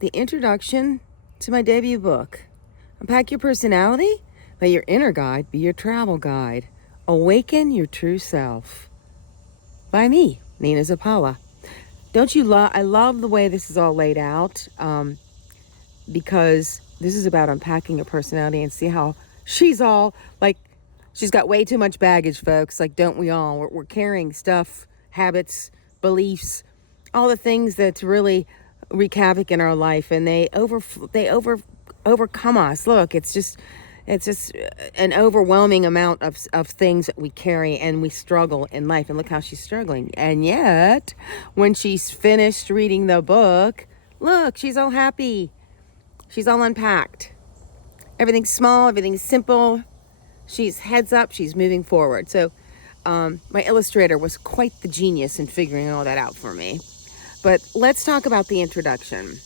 the introduction to my debut book, Unpack Your Personality. Let your inner guide be your travel guide. Awaken your true self. By me, Nina Zapala. Don't you love? I love the way this is all laid out, because this is about unpacking your personality and see how she's all like, she's got way too much baggage, folks. Like, don't we all? We're carrying stuff, habits, beliefs, all the things that really wreak havoc in our life, and they overcome us. Look, it's just an overwhelming amount of things that we carry, and we struggle in life. And look how she's struggling. And yet, when she's finished reading the book, look, she's all happy. She's all unpacked. Everything's small, everything's simple. She's heads up, she's moving forward. So my illustrator was quite the genius in figuring all that out for me. But let's talk about the introduction.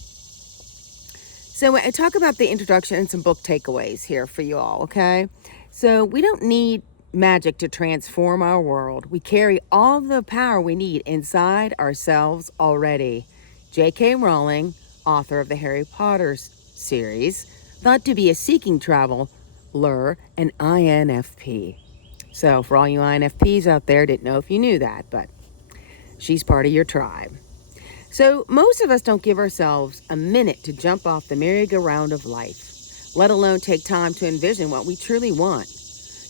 So I talk about the introduction and some book takeaways here for you all, okay? So we don't need magic to transform our world. We carry all the power we need inside ourselves already. J.K. Rowling, author of the Harry Potter series, thought to be a seeking traveler, an INFP. So for all you INFPs out there, didn't know if you knew that, but she's part of your tribe. So most of us don't give ourselves a minute to jump off the merry-go-round of life, let alone take time to envision what we truly want.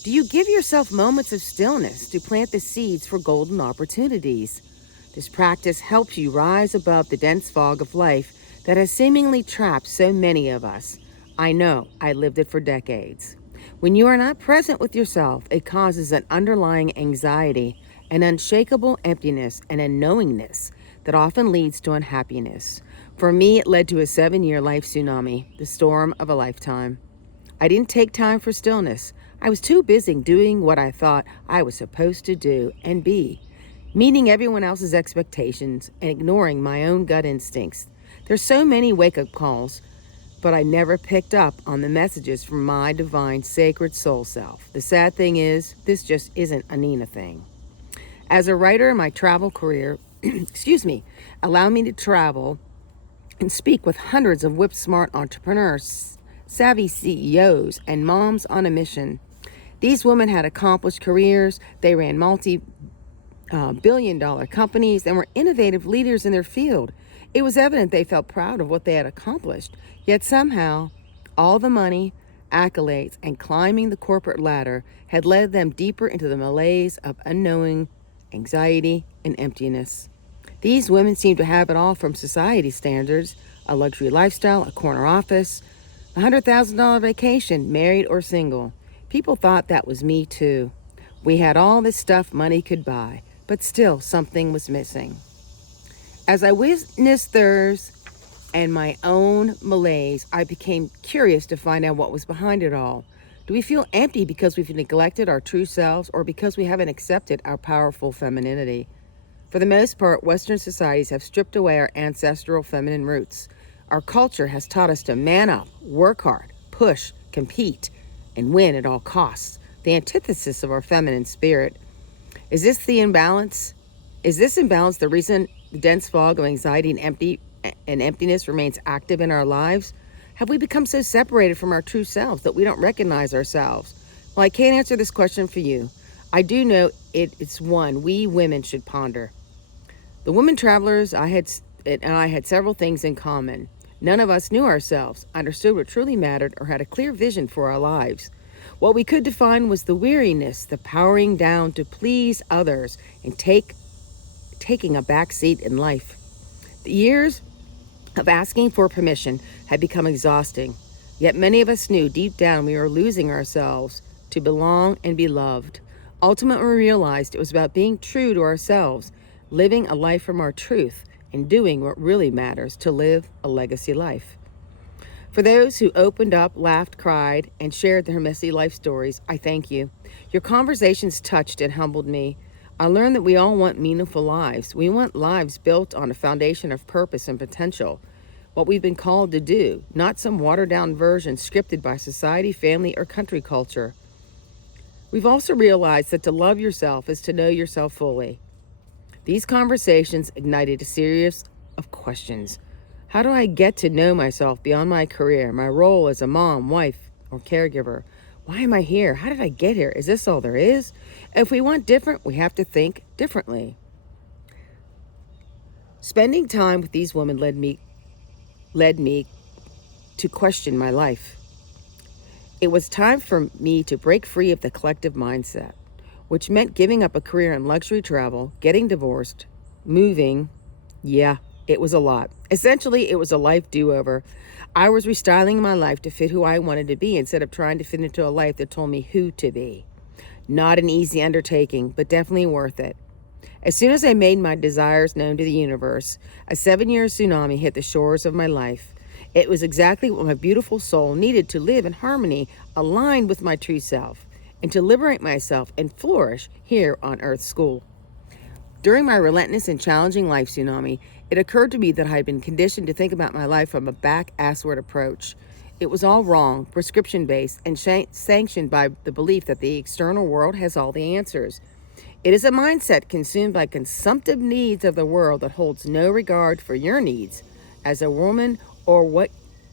Do you give yourself moments of stillness to plant the seeds for golden opportunities? This practice helps you rise above the dense fog of life that has seemingly trapped so many of us. I know, I lived it for decades. When you are not present with yourself, it causes an underlying anxiety, an unshakable emptiness, and a knowingness that often leads to unhappiness. For me, it led to a 7-year life tsunami, the storm of a lifetime. I didn't take time for stillness. I was too busy doing what I thought I was supposed to do and be, meeting everyone else's expectations and ignoring my own gut instincts. There's so many wake-up calls, but I never picked up on the messages from my divine, sacred soul self. The sad thing is, this just isn't a Nina thing. As a writer in my travel career, allow me to travel and speak with hundreds of whip-smart entrepreneurs, savvy CEOs, and moms on a mission. These women had accomplished careers. They ran multi-billion-dollar companies and were innovative leaders in their field. It was evident they felt proud of what they had accomplished. Yet somehow, all the money, accolades, and climbing the corporate ladder had led them deeper into the malaise of unknowing, anxiety, and emptiness. These women seemed to have it all from society standards: a luxury lifestyle, a corner office, a $100,000 vacation, married or single. People thought that was me too. We had all this stuff money could buy, but still something was missing. As I witnessed theirs and my own malaise, I became curious to find out what was behind it all. Do we feel empty because we've neglected our true selves, or because we haven't accepted our powerful femininity? For the most part, Western societies have stripped away our ancestral feminine roots. Our culture has taught us to man up, work hard, push, compete, and win at all costs, the antithesis of our feminine spirit. Is this imbalance the reason the dense fog of anxiety and emptiness remains active in our lives? Have we become so separated from our true selves that we don't recognize ourselves? Well, I can't answer this question for you. I do know it's one we women should ponder. The women travelers I had several things in common. None of us knew ourselves, understood what truly mattered, or had a clear vision for our lives. What we could define was the weariness, the powering down to please others, and taking a back seat in life. The years of asking for permission had become exhausting, yet many of us knew deep down we were losing ourselves to belong and be loved. Ultimately, we realized it was about being true to ourselves, living a life from our truth, and doing what really matters to live a legacy life. For those who opened up, laughed, cried, and shared their messy life stories, I thank you. Your conversations touched and humbled me. I learned that we all want meaningful lives. We want lives built on a foundation of purpose and potential, what we've been called to do, not some watered-down version scripted by society, family, or country culture. We've also realized that to love yourself is to know yourself fully. These conversations ignited a series of questions. How do I get to know myself beyond my career, my role as a mom, wife, or caregiver? Why am I here? How did I get here? Is this all there is? If we want different, we have to think differently. Spending time with these women led me to question my life. It was time for me to break free of the collective mindset, which meant giving up a career in luxury travel, getting divorced, moving. Yeah, it was a lot. Essentially, it was a life do-over. I was restyling my life to fit who I wanted to be instead of trying to fit into a life that told me who to be. Not an easy undertaking, but definitely worth it. As soon as I made my desires known to the universe, a 7-year tsunami hit the shores of my life. It was exactly what my beautiful soul needed to live in harmony, aligned with my true self, and to liberate myself and flourish here on Earth's school. During my relentless and challenging life tsunami, it occurred to me that I had been conditioned to think about my life from a back-assward approach. It was all wrong, prescription-based, and sanctioned by the belief that the external world has all the answers. It is a mindset consumed by consumptive needs of the world that holds no regard for your needs as a woman or what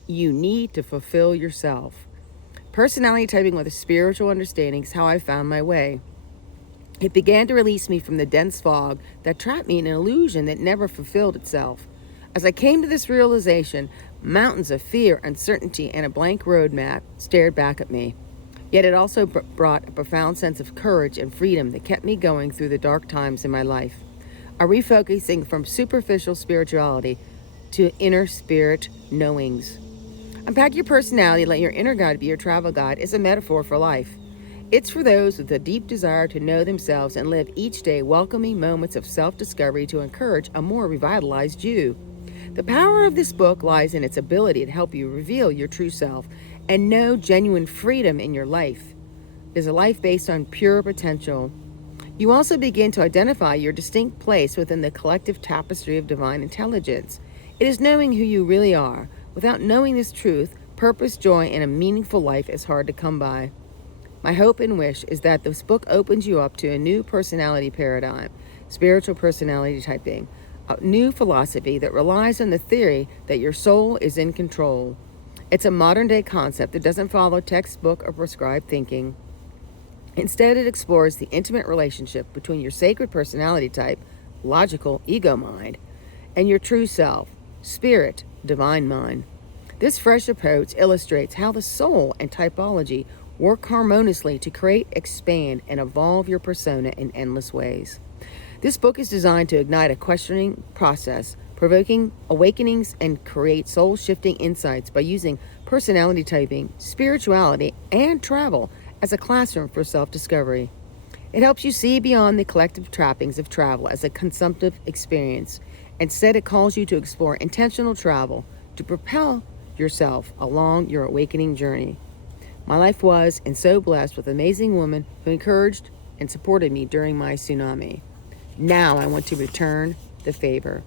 you need to fulfill yourself. Personality typing with a spiritual understanding is how I found my way. It began to release me from the dense fog that trapped me in an illusion that never fulfilled itself. As I came to this realization, mountains of fear, uncertainty, and a blank roadmap stared back at me. Yet it also brought a profound sense of courage and freedom that kept me going through the dark times in my life. A refocusing from superficial spirituality to inner spirit knowings. Unpack Your Personality, let your inner guide be your travel guide is a metaphor for life. It's for those with a deep desire to know themselves and live each day welcoming moments of self-discovery to encourage a more revitalized you. The power of this book lies in its ability to help you reveal your true self and know genuine freedom in your life. It is a life based on pure potential. You also begin to identify your distinct place within the collective tapestry of divine intelligence. It is knowing who you really are. Without knowing this truth, purpose, joy, and a meaningful life is hard to come by. My hope and wish is that this book opens you up to a new personality paradigm, spiritual personality typing, a new philosophy that relies on the theory that your soul is in control. It's a modern-day concept that doesn't follow textbook or prescribed thinking. Instead, it explores the intimate relationship between your sacred personality type, logical ego mind, and your true self, spirit, divine mind. This fresh approach illustrates how the soul and typology work harmoniously to create, expand, and evolve your persona in endless ways. This book is designed to ignite a questioning process, provoking awakenings, and create soul-shifting insights by using personality typing, spirituality, and travel as a classroom for self-discovery. It helps you see beyond the collective trappings of travel as a consumptive experience. Instead, it calls you to explore intentional travel to propel yourself along your awakening journey. My life was and so blessed with amazing women who encouraged and supported me during my tsunami. Now I want to return the favor.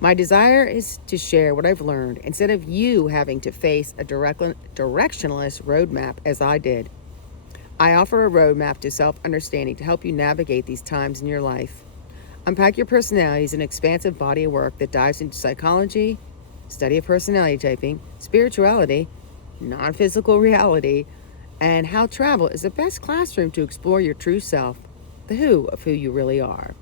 My desire is to share what I've learned instead of you having to face a directionless roadmap as I did. I offer a roadmap to self-understanding to help you navigate these times in your life. Unpack Your Personality is an expansive body of work that dives into psychology, study of personality typing, spirituality, non-physical reality, and how travel is the best classroom to explore your true self, the who of who you really are.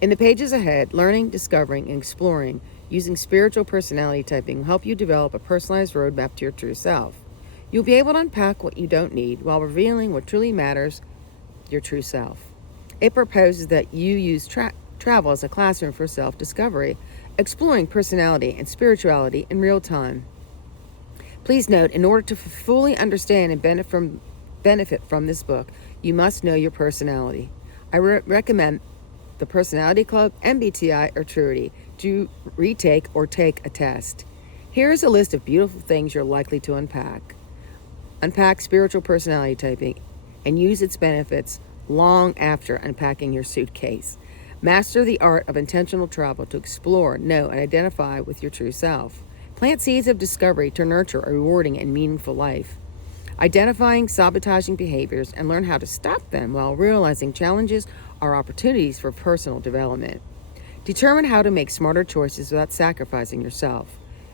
In the pages ahead, learning, discovering, and exploring using spiritual personality typing will help you develop a personalized roadmap to your true self. You'll be able to unpack what you don't need while revealing what truly matters, your true self. It proposes that you use travel as a classroom for self-discovery, exploring personality and spirituality in real time. Please note, in order to fully understand and benefit from this book, you must know your personality. I recommend the Personality Club, MBTI, or Truity to retake or take a test. Here is a list of beautiful things you're likely to unpack. Unpack spiritual personality typing and use its benefits long after unpacking your suitcase. Master the art of intentional travel to explore, know, and identify with your true self. Plant seeds of discovery to nurture a rewarding and meaningful life. Identifying sabotaging behaviors and learn how to stop them while realizing challenges are opportunities for personal development. Determine how to make smarter choices without sacrificing yourself.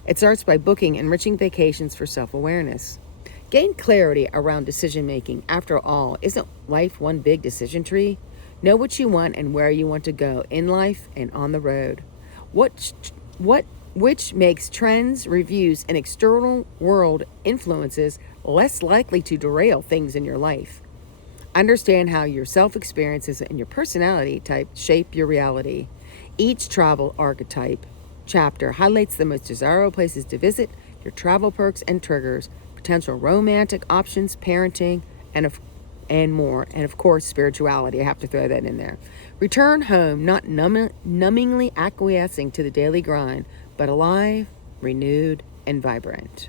It starts by booking enriching vacations for self-awareness. Gain clarity around decision making. After all, isn't life one big decision tree? Know what you want and where you want to go in life and on the road. Which makes trends, reviews, and external world influences less likely to derail things in your life. Understand how your self-experiences and your personality type shape your reality. Each travel archetype chapter highlights the most desirable places to visit, your travel perks and triggers, potential romantic options, parenting, and more. And of course, spirituality. I have to throw that in there. Return home, not numbingly acquiescing to the daily grind, but alive, renewed, and vibrant.